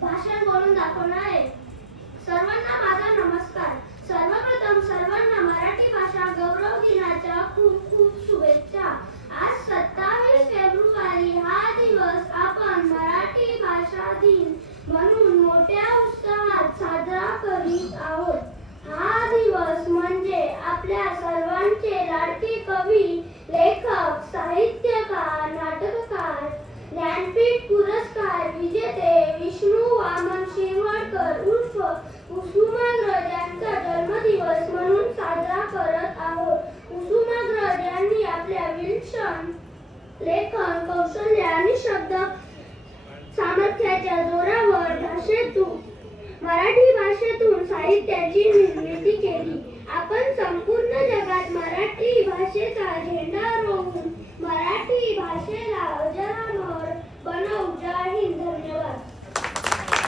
भाषण बोलून दाखवणार. आहे सर्वांना माझा नमस्कार. सर्वप्रथम सर्वांना मराठी भाषा गौरव दिनाच्या खूप खूप शुभेच्छा. आज सत्तावीस फेब्रुवारी हा दिवस आपण मराठी भाषा दिन म्हणून मोठ्या उत्साहात साजरा करीत आहोत. शिरवाडकर उर्फ कुसुमाग्रज यांचा जन्मदिवस म्हणून साजरा करत आहोत. कुसुमाग्रज यांनी आपल्या विलक्षण लेखन कौशल्य आणि शब्द सामर्थ्याच्या जोरावर भाषेतून मराठी भाषेतून साहित्याची निर्मिती केली. आपण संपूर्ण जगात मराठी भाषेचा झेंडा